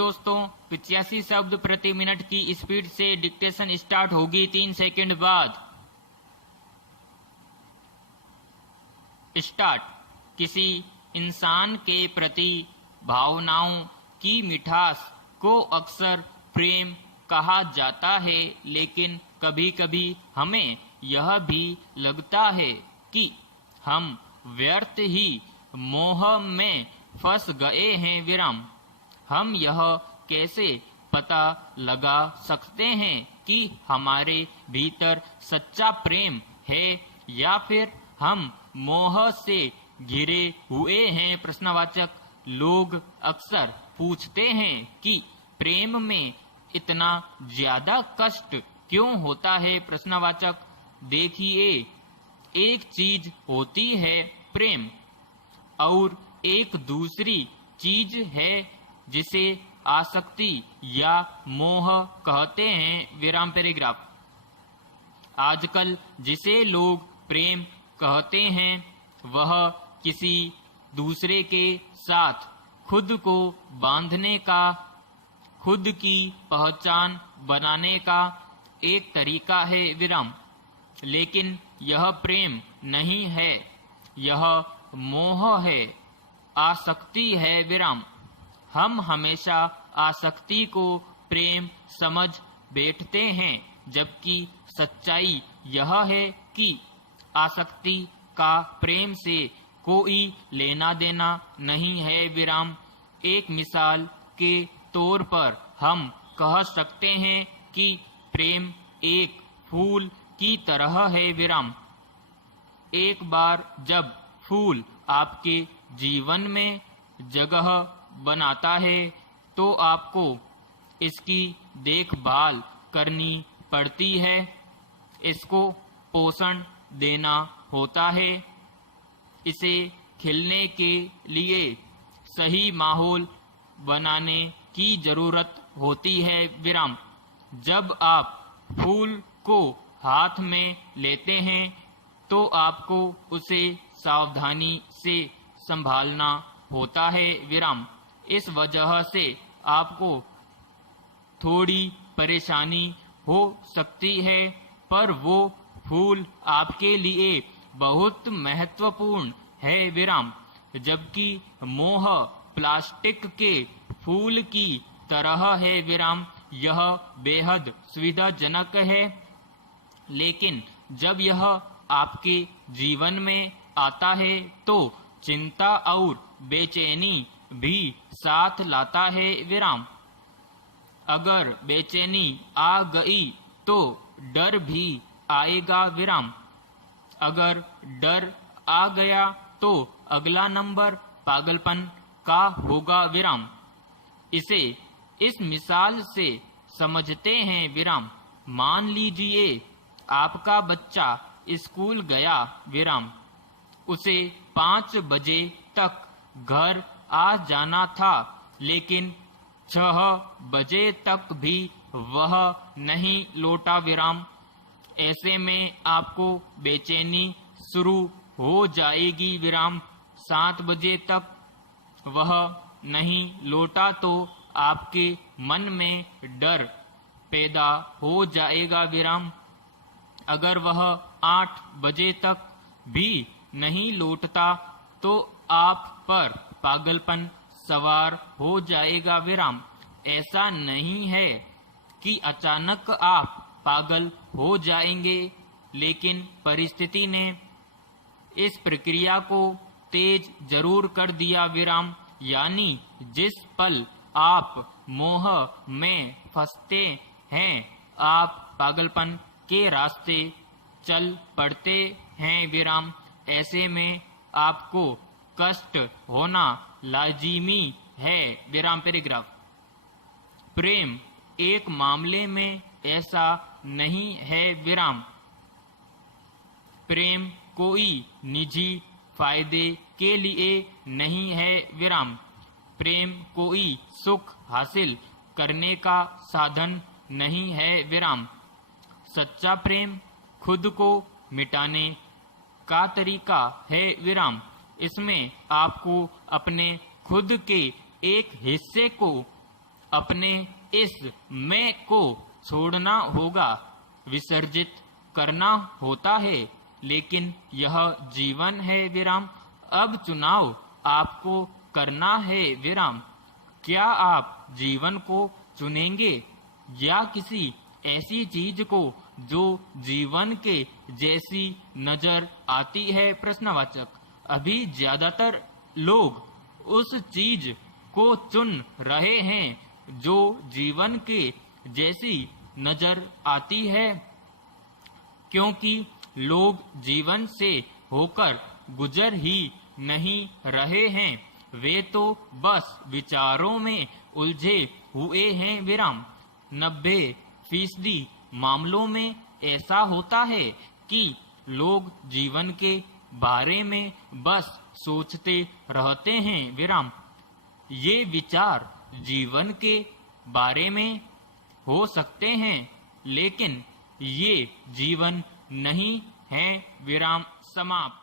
दोस्तों, 85 शब्द प्रति मिनट की स्पीड से डिक्टेशन स्टार्ट होगी 3 सेकंड बाद। स्टार्ट। किसी इंसान के प्रति भावनाओं की मिठास को अक्सर प्रेम कहा जाता है, लेकिन कभी कभी हमें यह भी लगता है कि हम व्यर्थ ही मोह में फंस गए हैं। विराम। हम यह कैसे पता लगा सकते हैं कि हमारे भीतर सच्चा प्रेम है या फिर हम मोह से घिरे हुए हैं? प्रश्नवाचक। लोग अक्सर पूछते हैं कि प्रेम में इतना ज्यादा कष्ट क्यों होता है? प्रश्नवाचक। देखिए, एक चीज होती है प्रेम और एक दूसरी चीज है जिसे आसक्ति या मोह कहते हैं। विराम पैराग्राफ। आजकल जिसे लोग प्रेम कहते हैं वह किसी दूसरे के साथ खुद को बांधने का, खुद की पहचान बनाने का एक तरीका है। विराम। लेकिन यह प्रेम नहीं है, यह मोह है, आसक्ति है। विराम। हम हमेशा आसक्ति को प्रेम समझ बैठते हैं, जबकि सच्चाई यह है कि आसक्ति का प्रेम से कोई लेना देना नहीं है। विराम। एक मिसाल के तौर पर हम कह सकते हैं कि प्रेम एक फूल की तरह है। विराम। एक बार जब फूल आपके जीवन में जगह बनाता है तो आपको इसकी देखभाल करनी पड़ती है, इसको पोषण देना होता है, इसे खिलने के लिए सही माहौल बनाने की जरूरत होती है। विराम। जब आप फूल को हाथ में लेते हैं तो आपको उसे सावधानी से संभालना होता है। विराम। इस वजह से आपको थोड़ी परेशानी हो सकती है, पर वो फूल आपके लिए बहुत महत्वपूर्ण है। विराम। जबकि मोह प्लास्टिक के फूल की तरह है। विराम। यह बेहद सुविधाजनक है, लेकिन जब यह आपके जीवन में आता है तो चिंता और बेचैनी भी साथ लाता है। विराम। अगर बेचैनी आ गई तो डर भी आएगा। विराम। अगर डर आ गया तो अगला नंबर पागलपन का होगा। विराम। इसे इस मिसाल से समझते हैं। विराम। मान लीजिए आपका बच्चा स्कूल गया। विराम। उसे 5 बजे तक घर आ जाना था, लेकिन 6 बजे तक भी वह नहीं लौटा। विराम। ऐसे में आपको बेचैनी शुरू हो जाएगी। विराम। 7 बजे तक वह नहीं लौटा तो आपके मन में डर पैदा हो जाएगा। विराम। अगर वह 8 बजे तक भी नहीं लौटता तो आप पर पागलपन सवार हो जाएगा। विराम। ऐसा नहीं है कि अचानक आप पागल हो जाएंगे, लेकिन परिस्थिति ने इस प्रक्रिया को तेज जरूर कर दिया। विराम। यानी जिस पल आप मोह में फंसते हैं आप पागलपन के रास्ते चल पड़ते हैं। विराम। ऐसे में आपको कष्ट होना लाजिमी है। विराम पैराग्राफ। प्रेम एक मामले में ऐसा नहीं है। विराम। प्रेम कोई निजी फायदे के लिए नहीं है। विराम। प्रेम कोई सुख हासिल करने का साधन नहीं है। विराम। सच्चा प्रेम खुद को मिटाने का तरीका है। विराम। इसमें आपको अपने खुद के एक हिस्से को अपने इस मैं को छोड़ना होगा, विसर्जित करना होता है, लेकिन यह जीवन है विराम। अब चुनाव आपको करना है विराम। क्या आप जीवन को चुनेंगे या किसी ऐसी चीज को जो जीवन के जैसी नजर आती है? प्रश्नवाचक। अभी ज्यादातर लोग उस चीज को चुन रहे हैं जो जीवन के जैसी नजर आती है, क्योंकि लोग जीवन से होकर गुजर ही नहीं रहे हैं, वे तो बस विचारों में उलझे हुए हैं विराम। 90% मामलों में ऐसा होता है कि लोग जीवन के बारे में बस सोचते रहते हैं विराम। ये विचार जीवन के बारे में हो सकते हैं, लेकिन ये जीवन नहीं है विराम। समाप्त।